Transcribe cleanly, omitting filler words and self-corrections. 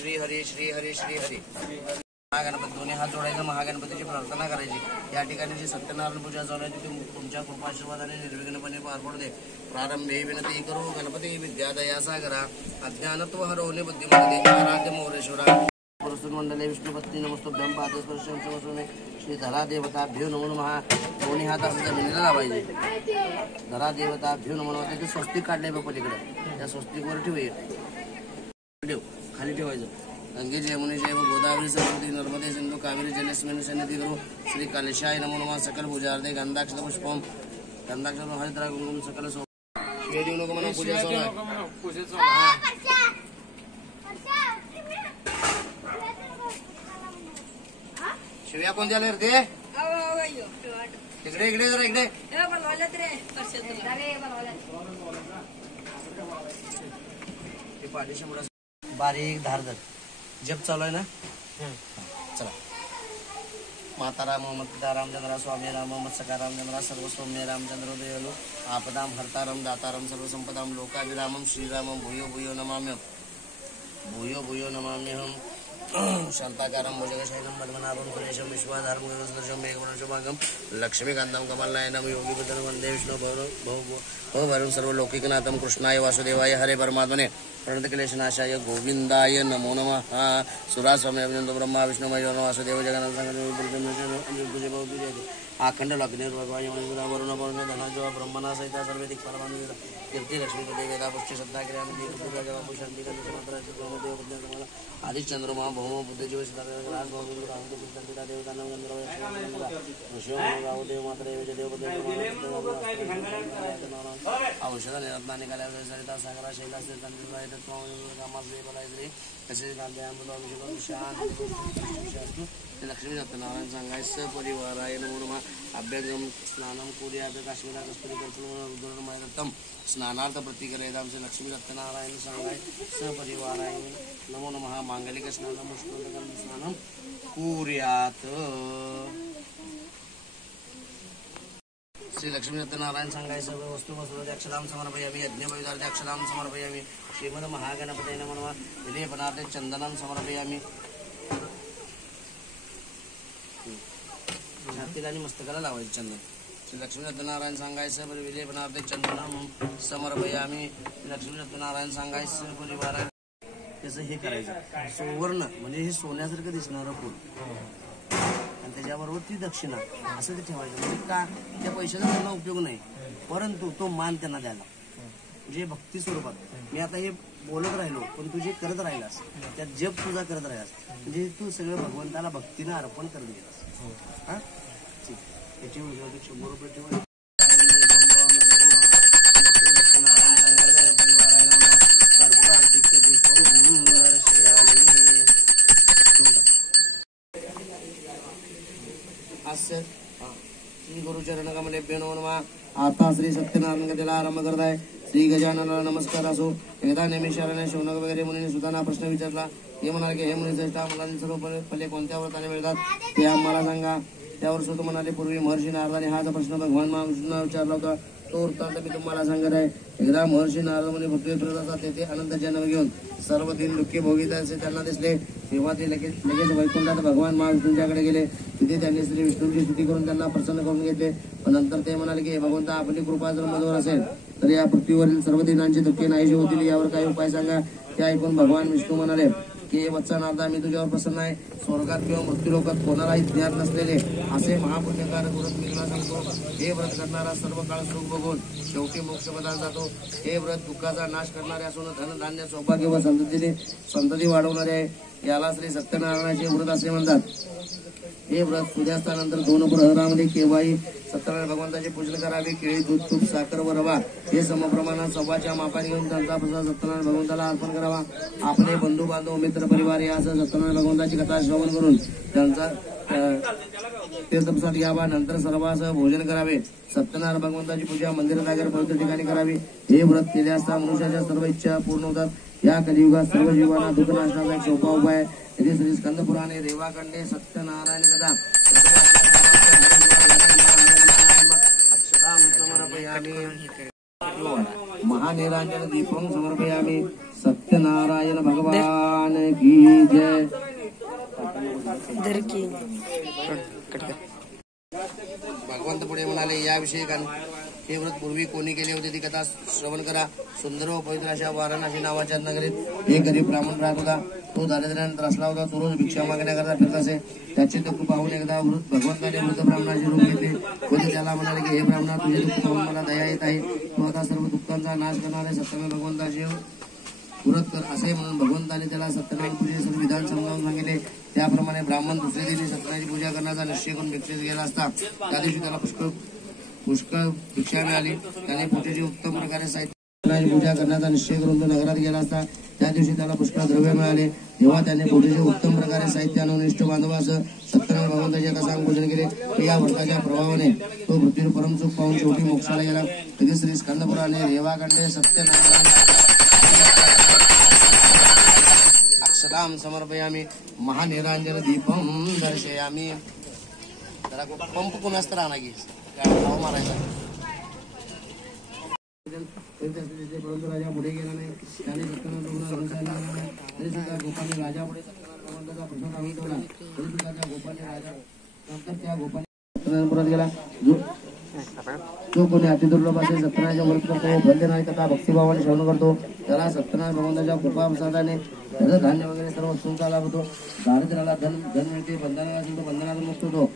श्री हरी श्री हरी श्री हरी. महागणपती दोन्ही हात जोडायचं, महागणपतीची प्रार्थना करायची. या ठिकाणी जी सत्यनारायण पूजा चालू आहे ती तुमच्या कृपाशीर्वादाने निर्विघ्नपणे पार पडू दे. प्रारंभे विनती करू गणपती विद्या दया सागरा अज्ञानत्व हरवणे बुद्धिमत्ते आराध्य मोरेश्वरा पुरुषोत्तम मंडले विष्णुपत्नी नमस्तुभ्यं पादस्पर्शं समस्वमे श्री धरा देवताभ्यो नमो नमः. दोन्ही हात असं जमिनीला लावायचे. धरा देवताभ्यो नमो नमः. त्याचे स्वस्तिक काढले बघ पलीकडे, त्या स्वस्तिकवर ठेव, खाली ठेवायचं. गंगे जयमुने जय गोदावरी सरस्वती नर्मदे सिंधू कावेरी जलेस्मिन् सन्निधि करो. श्री कलशाय नमो नमः. सकल पूजार्थे गंधाक्षर पुष्पम गंधाक्षर हरिद्रा कुंकुम सकल सो शिव्या देऊ नको म्हणा. पूजा चालू आहे. शिव्या कोण द्यायला रे ते? इकडे इकडे जरा इकडे. बारीक धारदार जप चालू आहे ना. चला. माता राम पिता रामचंद्र स्वामी राम मत्सका रामचंद्र सर्व सौम्य रामचंद्र दयालु आपदाम हरतारम दातारम सर्व संपदाम लोकाभिरामम श्रीरामम भूयो भूयो नमाम्यहम. भूयो भूयो नमाम्यहम. शांताकारं भुजगशयनं पद्मनाभं सुरेशं विश्वाधारं गगनसदृशं मेघवर्णशोभांगं लक्ष्मीकान्तं कमलनयनं योगिपदं वन्दे विष्णु भवभयं सर्वलौकिकनाथं कृष्णाय वासुदेवाय हरे परमात्मने प्रणतक्लेशनाशाय गोविंदाय नमो नमः. सुरास्वामी अभिनंदो ब्रह्मा विष्णु महेश्वर वासुदेव जगन्नाथ अखंड लग्न भगवान वरुण वरुण धनाजो ब्रह्मणा सहित सर्व दिक्पालवान कीर्ती लक्ष्मीपती वेदा पुष्ट श्रद्धा क्रिया आदिचंद्रमा भौम बुद्धजीव देवता देव मात्र औषध निरत्नाने कला सरिता सागरा शैला लक्ष्मी सत्यनारायण सांगाय सपरिवाराय नमो नमः. अभ्यंगम स्नानम कुर्या काश्मीरा कस्तुरी दत्तम स्नानार्थ प्रतिक्रिया लक्ष्मी सत्यनारायण सांगाय सपरिवाराय नमो नमः. मांगलिक स्नानम स्नानम कुर्यात. श्री लक्ष्मी सत्यनारायण सांगाय सर्व वस्तू वस्तूचे अक्षराम समर्पयामि. यज्ञपवित्रार्थे अक्षराम समर्पयामि. श्रीमद महागणपतये नमो नमः. विलेपनार्थे चंदनं समर्पयामि. छातीला आणि मस्तकाला लावायचे चंदन. श्री लक्ष्मी सत्यनारायण सांगायचं बरं विलेपनार्थे चंदनम समर्पयामि. लक्ष्मी सत्यनारायण सांगायचं परिवार त्याचं हे करायचं सुवर्ण म्हणजे हे सोन्यासारखं दिसणारं फूल आणि त्याच्याबरोबर ती दक्षिणा असं ते ठेवायचं. म्हणजे का त्या पैशाचा त्यांना उपयोग नाही परंतु तो मान त्यांना द्यायला म्हणजे भक्ती स्वरूपात. मी आता हे बोलत राहिलो पण तू जे करत राहिलास त्यात जप तुझा करत राहिलास म्हणजे तू सगळं भगवंताला भक्तीनं अर्पण करत गेलास. हा ठीक. त्याची 100 रुपये ठेवा. श्री गुरुचरण कमलेभ्यो नमो नमः. आता श्री सत्यनारायण कथेला आरंभ करत आहे. श्री गजाननाला नमस्कार असो. एकदा नेमिषाराने शौनक वगैरे मुनीने सुद्धा प्रश्न विचारला. हे म्हणाले की हे मुनी श्रेष्ठा मला सर्व फले कोणत्या व्रताने मिळतात ते आम्हाला सांगा. त्यावर सुत म्हणाले पूर्वी महर्षी नारदाने हाच प्रश्न भगवान महाविष्णूंना विचारला होता. तो वृत्तांत मी तुम्हाला सांगत आहे. एकदा महर्षी नारद मुनी पृथ्वी फिरत असतात. तेथे अनंत जन्म घेऊन सर्व दिन दुःखी भोगीत असे त्यांना दिसले. तेव्हा ते लगेच वैकुंठात भगवान महाविष्णूंच्याकडे गेले. तिथे त्यांनी श्री विष्णूंची स्तुती करून त्यांना प्रसन्न करून घेतले. पण नंतर ते म्हणाले की भगवंता आपली कृपा जर मधुर असेल तर या पृथ्वीवरील सर्व दिनांची दुःखे नाहीशी होतील. यावर काही उपाय सांगा. ते ऐकून भगवान विष्णू म्हणाले की वत्सा नारदा मी तुझ्यावर प्रसन्न आहे. स्वर्गात किंवा मृत्यूलोकात कोणालाही ज्ञात नसलेले असे महापुण्यकारक व्रत मी तुला सांगतो. हे व्रत करणारा सर्व काळ सुख बघून शेवटी मोक्षपदात जातो. हे व्रत दुःखाचा नाश करणारे असून धन धान्य सौभाग्य व संतती वाढवणारे आहे. याला श्री सत्यनारायणाचे व्रत असे म्हणतात. हे व्रत सूर्यास्तानंतर 2 प्रहरामध्ये केव्हाही सत्यनारायण भगवंताचे पूजन करावे. केळी दूध तूप साखर व रवा हे समप्रमाणात सव्वाच्या मापाने घेऊन त्यांचा प्रसाद सत्यनारायण भगवंताला अर्पण करावा. आपले बंधू बांधव मित्र परिवार यासह सत्यनारायण भगवंताची कथा श्रवण करून त्यांचा तीर्थप्रसाद घ्यावा, नंतर सर्वांस भोजन करावे. सत्यनारायण भगवंताची पूजा मंदिरात वगैरे पवित्र ठिकाणी करावी. हे व्रत केले असता मनुष्याच्या सर्व इच्छा पूर्ण होतात. या कलियुगात सर्व जीवांना दुःख नाशनाचा एक सोपा उपाय आहे. श्री श्री स्कंद पुराणे रेवाखंडे सत्यनारायण कथा महानिरांजन दीपम समर्पयामी. सत्यनारायण भगवान की जय. भगवंत पुढे म्हणाले, याविषयी हे व्रत पूर्वी कोणी केले होते ती कथा श्रवण करा. सुंदर व पवित्र अशा वाराणसी नावाच्या नगरीत एक गरीब ब्राह्मण राहत होता. तो दारिद्र्याने त्रसला होता. तो रोज भिक्षा मागण्याकरता फिरत असे. त्याचे दुःख पाहून एकदा भगवंताने वृद्ध ब्राह्मणाचे रूप घेतले व ते त्याला म्हणाले की हे ब्राह्मणा, तुझे दुःख पाहून मला दया येत आहे. तू आता सर्व दुःखांचा नाश करणारे सत्यनारायण भगवंताचे व्रत कर. असे म्हणून भगवंताने त्याला सत्यनारायण पूजेचे सर्व विधान समजावून सांगितले. त्याप्रमाणे ब्राह्मण दुसऱ्या दिवशी सत्यनारायणाची पूजा करण्याचा निश्चय करून भिक्षेस गेला असता त्या दिवशी त्याला पुष्कळ भिक्षा मिळाली. त्याने पूजेची उत्तम प्रकारे सत्यनारायणाची पूजा करण्याचा निश्चय करून तो नगरात गेला असता त्या दिवशी त्याला पुष्कळ द्रव्य मिळाले. तेव्हा त्याने पूजेचे उत्तम प्रकारे साहित्य आणून इष्ट बांधवास सत्यनारायण भगवंताचे कसा पूजन केले. या व्रताच्या प्रभावाने तो पृथ्वीवर परमसुख पाहून शेवटी मोक्षाला गेला. कधी श्री स्कंद पुराणे रेवाखंडे सत्यनारायण अक्षराम समर्पयामी. महानिरांजन दीपम दर्शयामी. जरा पंप कोणाच तर आणा घे मारायचा. परंतु राजा पुढे गेला नाही. त्याने तरी सुद्धा गोपाने राजा पुढे भगवंताचा प्रसाद आणून ठेवला. तरी सुद्धा त्या गोपाने राजा नंतर त्या गोपाने परत गेला. जो कोणी अतिदुर्लभ असे सत्यनारायणचे व्रत करतो, भंजनाची कथा भक्तिभावाने श्रवण करतो, त्याला सत्यनारायण भगवंताच्या कृपा प्रसादाने धान्य वगैरे सर्व वस्तूंचा लाभ होतो. दारिद्र्याला धन मिळते. बंधनाला असेल तो बंधनातून मुक्त होतो.